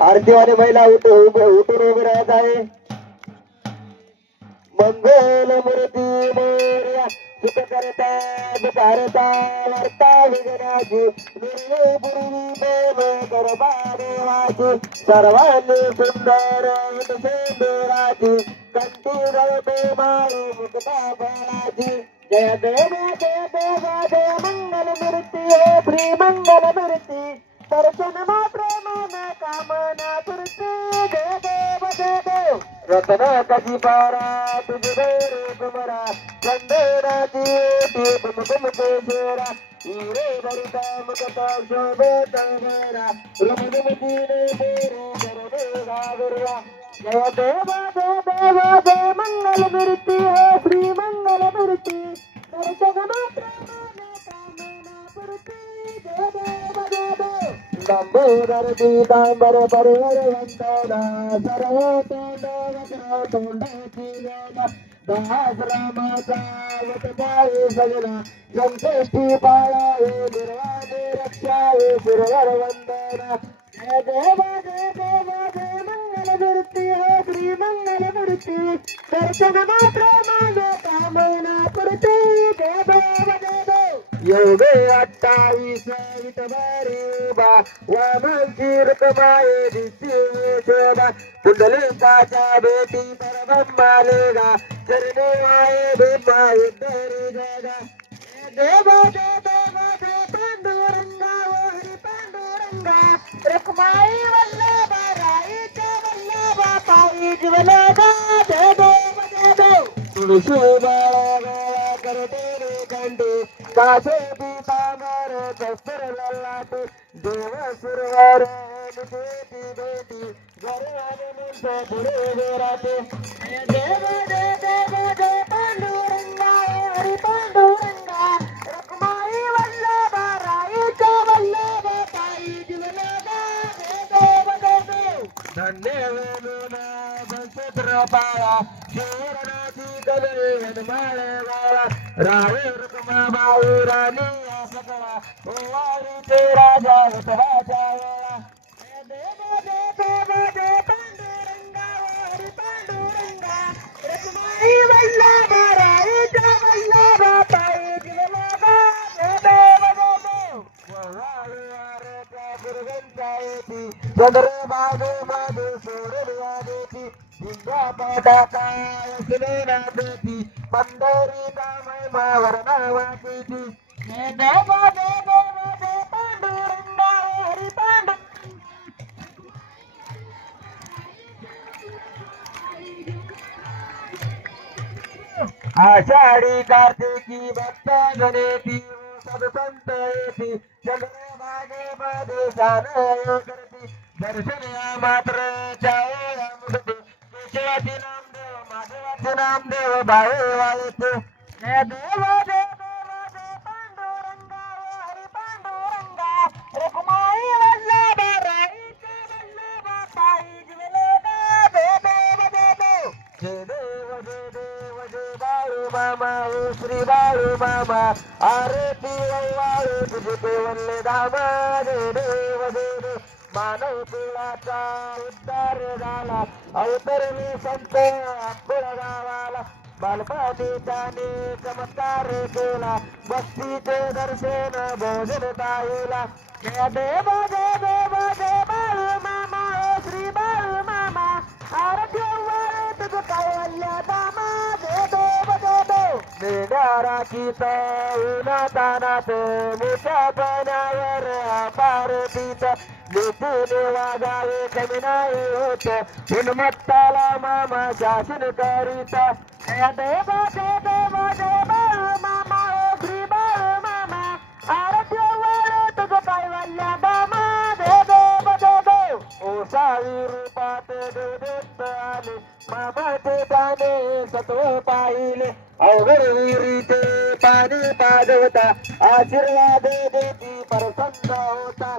आरतीवाले महिला उठून उभे राहत आहे. मंगल मूर्ती मोर्या सुख करता दुपारता वार्ता विघ्नाची देवाची सर्वांनी सुंदर सुंदराची कंठी गळते माळी मुक्ता फळाची ജയ ദേവ ദേവ ദേവമംഗലമിരുത്തിയേ ശ്രീമംഗലമിരുത്തി ദർശനമാ പ്രേമന കാമന തുരുത്തി ജയ ദേവ ദേവ രതന കജിപാര തുജുവേരു കുമര ചന്ദനാജി കുമുകുമുകേശ്വര ഈരേ ഭരിത മുഖത ശോഭതമര രുമുകുമുകീനെ മേരു കരുണേകാവിര ജയ ദേവ ദേവ ദേവ ദേവമംഗലമിരുത്തിയേ ശ്രീമംഗലമിരുത്തി దంబోదర పీతాంబర పరవర వందన సర్వతోండోగరాతోండోగీరామాతావతపాయసగన సంకష్టి పాళాయే నిర్వాణి రక్షాయే శిరవర వందన శ్రీమంగళమూర్తి దర్శన మాత్రమాన కామైన योगे अठ्ठावीस विटभरी बा वामांची रकमाये दिसते शोभा. पुंडलिकाच्या बेटी परब्रह्मालेगा चरणे वाये बिंबा उद्धरी जगा. देवा देव देवा देव पांडुरंगा ओ हरी पांडुरंगा. रखमाई वल्लभा राईच्या वल्लभा पायी ज्वलगा दे देव दे देव. तुळशी बाळा गोळा करते. रे कंडे कासे पितांबर दस्तर ललाटे देव सुरवर बेटी बेटी घरे आले म्हणतो पुढे गोराटे देव जय देव जय पांडू कले हनुमाळ गाळा राहे रुक्मा बाऊ राणी सकळा ओवारीचे राजा विठराच्या वेळा जय देव जय देव जय पांडुरंगा. ओ हरी सुनेना देती पंढरी कामय मावर नावाची जय देव जय देव जय पांडुरंगा हरी पांडु आषाढी कार्तिकी भक्त गणेती सदसंत येती. चंद्रभागे मध्ये सान करती. दर्शन मात्र चावया मुदते केशवाचे नामदेव माधवाचे नामदेव बाळे वाळते जय देव जय देव जय पांडुरंगा ओ हरी पांडुरंगा रुक्माई वल्लभा राईचे वल्लभा पायी ज्वलगा जय देव जय देव जय देव जय देव जय बाळू मामा ओ श्री बाळू मामा आरती वाळू तुझे केवल्ले धामा जय देव जय देव मानव कुळाचा उद्धार झाला. अवतरणी संत अक्कळ गावाला बालपणी चमत्कार केला. बस्तीचे दर्शन भोजन ताईला. जय देव जय देव जय मामा श्री बाळ मामा. आरती तुझ काय कैवल्य दामा. जय देव जय देव तो उन्हा तानात मोठ्या पाण्यावर पारतीच लेखून वागावे कमी नाही होत. उन्मत्ताला मामा शासन करीता. जय देव जय देव जय मामा ओ श्री बाळ मामा. आरती वाळे तुझं कैवल्य मामा दे देव जय देव. ओ साई रूपात देवदत्त आले. मामाचे गाणे सत्व पाहिले. अवघड विरीते पाणी पाजवता. आशीर्वाद देती प्रसन्न होता.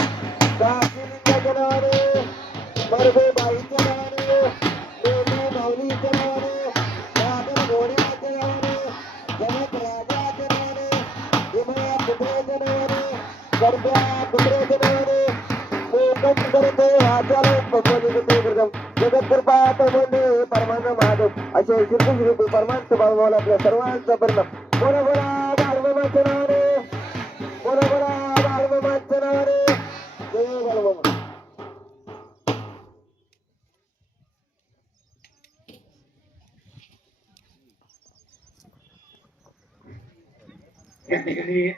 परमान महादेव असे शिरपूर परमान स्वभाव भावला आपल्या सर्वांचा परिणाम बोला बोला बाळमाच्या नावाने बोला बोला बाळमाच्या नावाने जय बाळमा या ठिकाणी